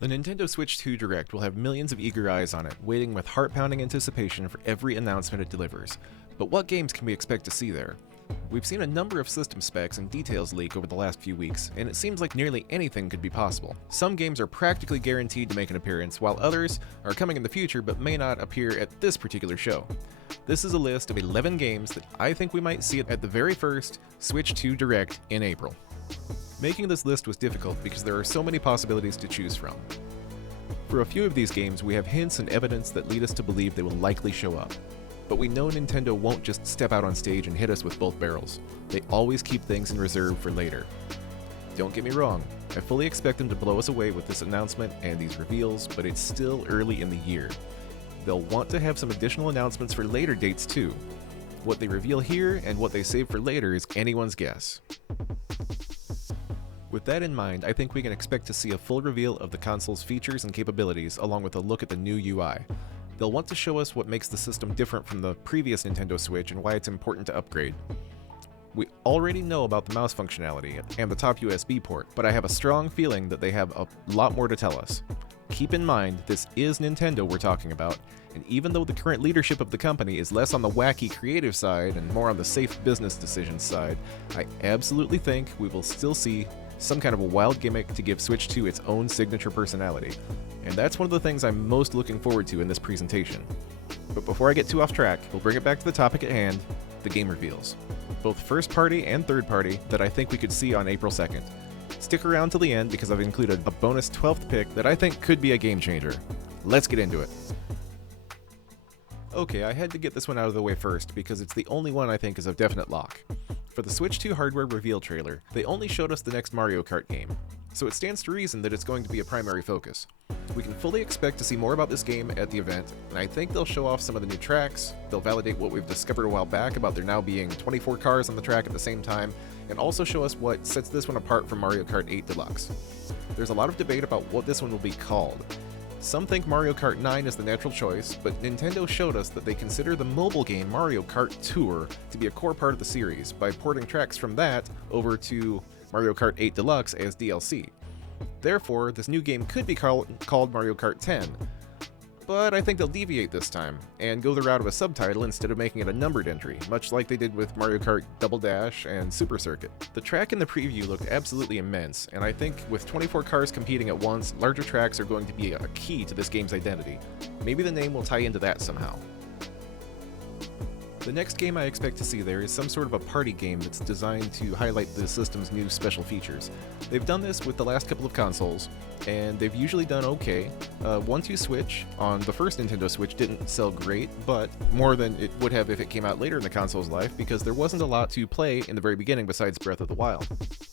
The Nintendo Switch 2 Direct will have millions of eager eyes on it, waiting with heart-pounding anticipation for every announcement it delivers. But what games can we expect to see there? We've seen a number of system specs and details leak over the last few weeks, and it seems like nearly anything could be possible. Some games are practically guaranteed to make an appearance, while others are coming in the future but may not appear at this particular show. This is a list of 11 games that I think we might see at the very first Switch 2 Direct in April. Making this list was difficult because there are so many possibilities to choose from. For a few of these games, we have hints and evidence that lead us to believe they will likely show up. But we know Nintendo won't just step out on stage and hit us with both barrels. They always keep things in reserve for later. Don't get me wrong, I fully expect them to blow us away with this announcement and these reveals, but it's still early in the year. They'll want to have some additional announcements for later dates too. What they reveal here and what they save for later is anyone's guess. With that in mind, I think we can expect to see a full reveal of the console's features and capabilities along with a look at the new UI. They'll want to show us what makes the system different from the previous Nintendo Switch and why it's important to upgrade. We already know about the mouse functionality and the top USB port, but I have a strong feeling that they have a lot more to tell us. Keep in mind, this is Nintendo we're talking about, and even though the current leadership of the company is less on the wacky creative side and more on the safe business decisions side, I absolutely think we will still see some kind of a wild gimmick to give Switch 2 its own signature personality. And that's one of the things I'm most looking forward to in this presentation. But before I get too off track, we'll bring it back to the topic at hand, the game reveals. Both first party and third party that I think we could see on April 2nd. Stick around till the end because I've included a bonus 12th pick that I think could be a game changer. Let's get into it. Okay, I had to get this one out of the way first because it's the only one I think is a definite lock. For the Switch 2 hardware reveal trailer, they only showed us the next Mario Kart game, so it stands to reason that it's going to be a primary focus. We can fully expect to see more about this game at the event, and I think they'll show off some of the new tracks, they'll validate what we've discovered a while back about there now being 24 cars on the track at the same time, and also show us what sets this one apart from Mario Kart 8 Deluxe. There's a lot of debate about what this one will be called. Some think Mario Kart 9 is the natural choice, but Nintendo showed us that they consider the mobile game Mario Kart Tour to be a core part of the series by porting tracks from that over to Mario Kart 8 Deluxe as DLC. Therefore, this new game could be called Mario Kart 10, but I think they'll deviate this time and go the route of a subtitle instead of making it a numbered entry, much like they did with Mario Kart Double Dash and Super Circuit. The track in the preview looked absolutely immense, and I think with 24 cars competing at once, larger tracks are going to be a key to this game's identity. Maybe the name will tie into that somehow. The next game I expect to see there is some sort of a party game that's designed to highlight the system's new special features. They've done this with the last couple of consoles, and they've usually done okay. 1-2 Switch on the first Nintendo Switch didn't sell great, but more than it would have if it came out later in the console's life because there wasn't a lot to play in the very beginning besides Breath of the Wild.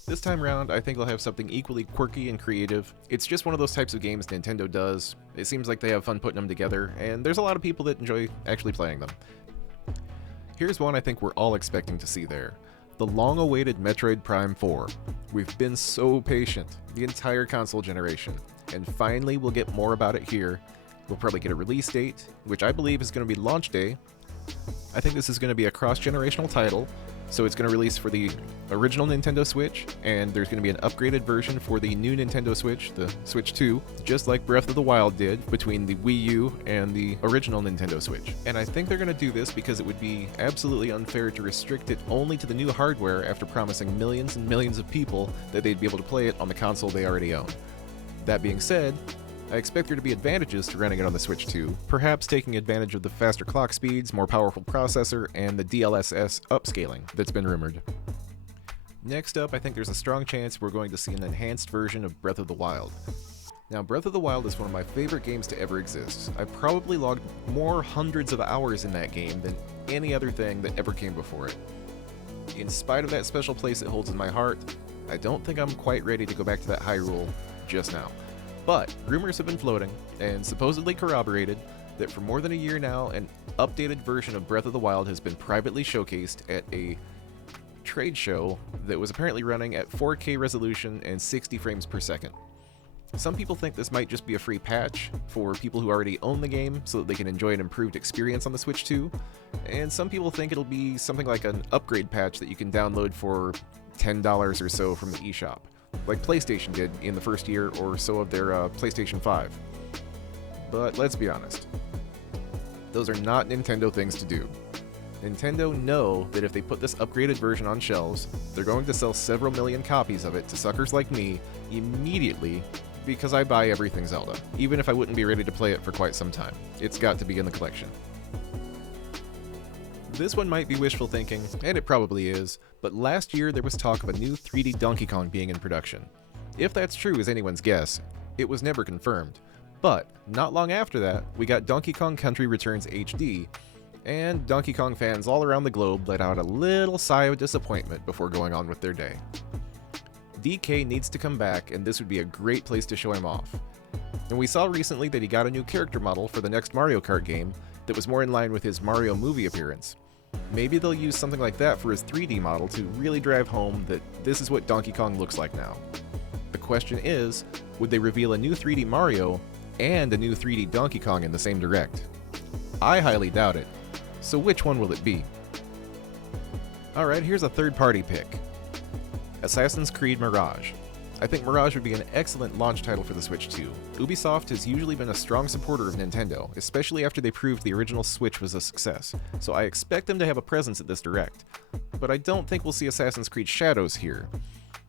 This time around, I think they'll have something equally quirky and creative. It's just one of those types of games Nintendo does. It seems like they have fun putting them together, and there's a lot of people that enjoy actually playing them. Here's one I think we're all expecting to see there. The long-awaited Metroid Prime 4. We've been so patient, the entire console generation, and finally we'll get more about it here. We'll probably get a release date, which I believe is going to be launch day. I think this is going to be a cross-generational title, so it's going to release for the original Nintendo Switch, and there's going to be an upgraded version for the new Nintendo Switch, the Switch 2, just like Breath of the Wild did between the Wii U and the original Nintendo Switch. And I think they're going to do this because it would be absolutely unfair to restrict it only to the new hardware after promising millions and millions of people that they'd be able to play it on the console they already own. That being said, I expect there to be advantages to running it on the Switch 2, perhaps taking advantage of the faster clock speeds, more powerful processor, and the DLSS upscaling that's been rumored. Next up, I think there's a strong chance we're going to see an enhanced version of Breath of the Wild. Now, Breath of the Wild is one of my favorite games to ever exist. I've probably logged more hundreds of hours in that game than any other thing that ever came before it. In spite of that special place it holds in my heart, I don't think I'm quite ready to go back to that Hyrule just now. But rumors have been floating, and supposedly corroborated, that for more than a year now, an updated version of Breath of the Wild has been privately showcased at a trade show that was apparently running at 4K resolution and 60 frames per second. Some people think this might just be a free patch for people who already own the game so that they can enjoy an improved experience on the Switch 2, and some people think it'll be something like an upgrade patch that you can download for $10 or so from the eShop. like PlayStation did in the first year or so of their PlayStation 5. But let's be honest, those are not Nintendo things to do. Nintendo know that if they put this upgraded version on shelves, they're going to sell several million copies of it to suckers like me immediately because I buy everything Zelda, even if I wouldn't be ready to play it for quite some time. It's got to be in the collection. This one might be wishful thinking, and it probably is, but last year there was talk of a new 3D Donkey Kong being in production. If that's true is anyone's guess, it was never confirmed. But not long after that, we got Donkey Kong Country Returns HD, and Donkey Kong fans all around the globe let out a little sigh of disappointment before going on with their day. DK needs to come back, and this would be a great place to show him off. And we saw recently that he got a new character model for the next Mario Kart game that was more in line with his Mario movie appearance. Maybe they'll use something like that for his 3D model to really drive home that this is what Donkey Kong looks like now. The question is, would they reveal a new 3D Mario and a new 3D Donkey Kong in the same direct? I highly doubt it. So which one will it be? Alright, here's a third-party pick. Assassin's Creed Mirage. I think Mirage would be an excellent launch title for the Switch 2. Ubisoft has usually been a strong supporter of Nintendo, especially after they proved the original Switch was a success, so I expect them to have a presence at this direct. But I don't think we'll see Assassin's Creed Shadows here.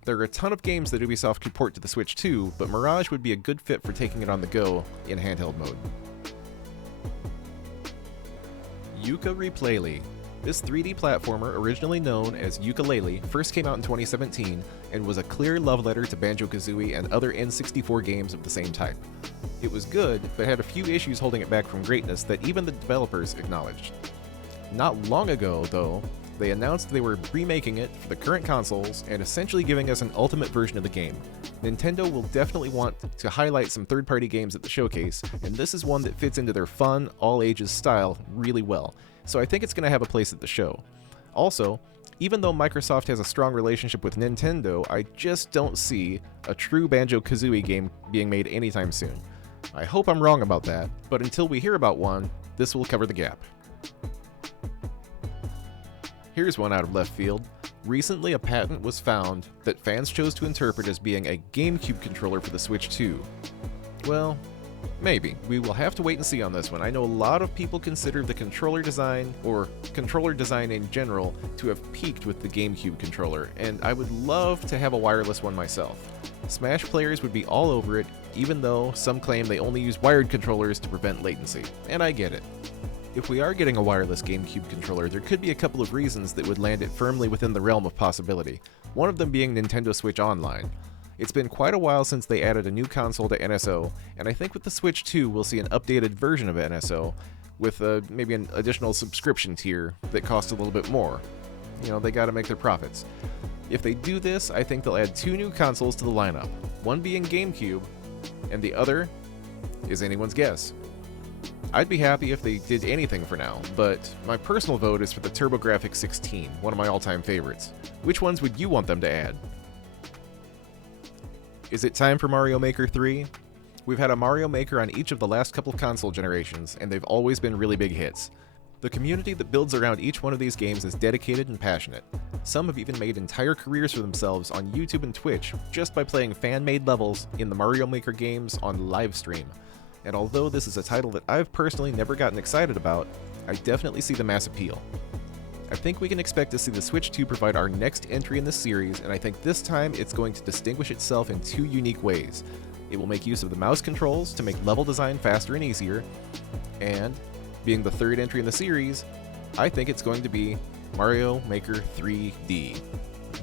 There are a ton of games that Ubisoft could port to the Switch 2, but Mirage would be a good fit for taking it on the go in handheld mode. Yooka-Laylee. This 3D platformer, originally known as Yooka-Laylee, first came out in 2017 and was a clear love letter to Banjo-Kazooie and other N64 games of the same type. It was good, but had a few issues holding it back from greatness that even the developers acknowledged. Not long ago, though, they announced they were remaking it for the current consoles and essentially giving us an ultimate version of the game. Nintendo will definitely want to highlight some third-party games at the showcase, and this is one that fits into their fun, all-ages style really well, so I think it's going to have a place at the show. Also, even though Microsoft has a strong relationship with Nintendo, I just don't see a true Banjo-Kazooie game being made anytime soon. I hope I'm wrong about that, but until we hear about one, this will cover the gap. Here's one out of left field. Recently, a patent was found that fans chose to interpret as being a GameCube controller for the Switch 2. Well, maybe. We will have to wait and see on this one. I know a lot of people consider the controller design, or controller design in general, to have peaked with the GameCube controller, and I would love to have a wireless one myself. Smash players would be all over it, even though some claim they only use wired controllers to prevent latency, and I get it. If we are getting a wireless GameCube controller, there could be a couple of reasons that would land it firmly within the realm of possibility, one of them being Nintendo Switch Online. It's been quite a while since they added a new console to NSO, and I think with the Switch 2 we'll see an updated version of NSO, with maybe an additional subscription tier that costs a little bit more. You know, they gotta make their profits. If they do this, I think they'll add two new consoles to the lineup, one being GameCube, and the other is anyone's guess. I'd be happy if they did anything for now, but my personal vote is for the TurboGrafx 16, one of my all-time favorites. Which ones would you want them to add? Is it time for Mario Maker 3? We've had a Mario Maker on each of the last couple of console generations, and they've always been really big hits. The community that builds around each one of these games is dedicated and passionate. Some have even made entire careers for themselves on YouTube and Twitch just by playing fan-made levels in the Mario Maker games on livestream. And although this is a title that I've personally never gotten excited about, I definitely see the mass appeal. I think we can expect to see the Switch 2 provide our next entry in this series, and I think this time it's going to distinguish itself in two unique ways. It will make use of the mouse controls to make level design faster and easier, and, being the third entry in the series, I think it's going to be Mario Maker 3D.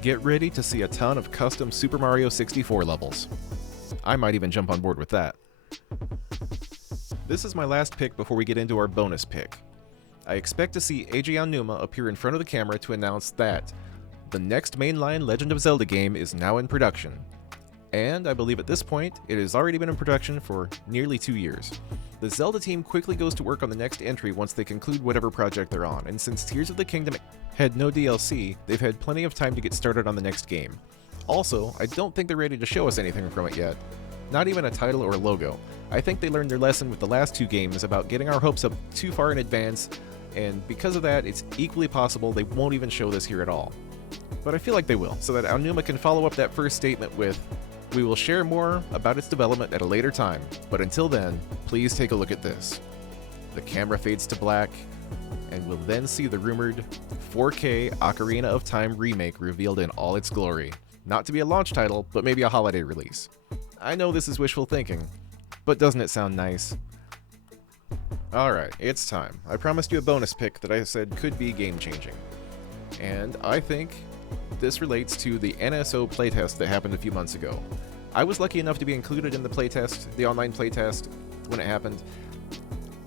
Get ready to see a ton of custom Super Mario 64 levels. I might even jump on board with that. This is my last pick before we get into our bonus pick. I expect to see Eiji Aonuma appear in front of the camera to announce that the next mainline Legend of Zelda game is now in production. And I believe at this point, it has already been in production for nearly 2 years. The Zelda team quickly goes to work on the next entry once they conclude whatever project they're on, and since Tears of the Kingdom had no DLC, they've had plenty of time to get started on the next game. Also, I don't think they're ready to show us anything from it yet. Not even a title or a logo. I think they learned their lesson with the last two games about getting our hopes up too far in advance, and because of that, it's equally possible they won't even show this here at all. but I feel like they will, so that Aonuma can follow up that first statement with, "We will share more about its development at a later time, but until then, please take a look at this." The camera fades to black, and we'll then see the rumored 4K Ocarina of Time remake revealed in all its glory. Not to be a launch title, but maybe a holiday release. I know this is wishful thinking, but doesn't it sound nice? Alright, it's time. I promised you a bonus pick that I said could be game-changing. And I think this relates to the NSO playtest that happened a few months ago. I was lucky enough to be included in the playtest, the online playtest, when it happened.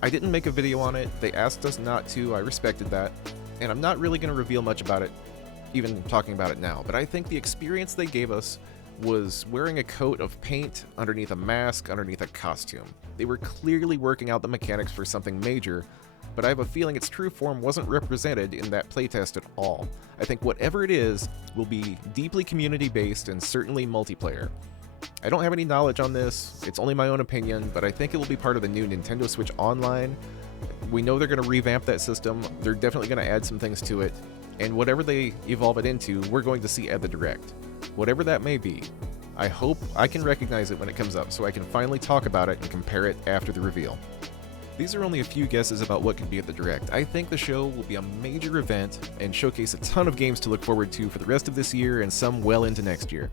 I didn't make a video on it, they asked us not to, I respected that, and I'm not really going to reveal much about it, even talking about it now, but I think the experience they gave us was wearing a coat of paint underneath a mask, underneath a costume. They were clearly working out the mechanics for something major, but I have a feeling its true form wasn't represented in that playtest at all. I think whatever it is will be deeply community-based and certainly multiplayer. I don't have any knowledge on this, it's only my own opinion, but I think it will be part of the new Nintendo Switch Online. We know they're going to revamp that system, they're definitely going to add some things to it, and whatever they evolve it into, we're going to see at the Direct. Whatever that may be, I hope I can recognize it when it comes up so I can finally talk about it and compare it after the reveal. These are only a few guesses about what could be at the Direct. I think the show will be a major event and showcase a ton of games to look forward to for the rest of this year and some well into next year.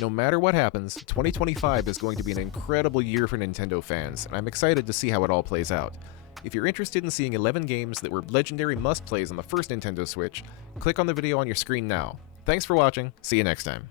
No matter what happens, 2025 is going to be an incredible year for Nintendo fans, and I'm excited to see how it all plays out. If you're interested in seeing 11 games that were legendary must-plays on the first Nintendo Switch, click on the video on your screen now. Thanks for watching, see you next time.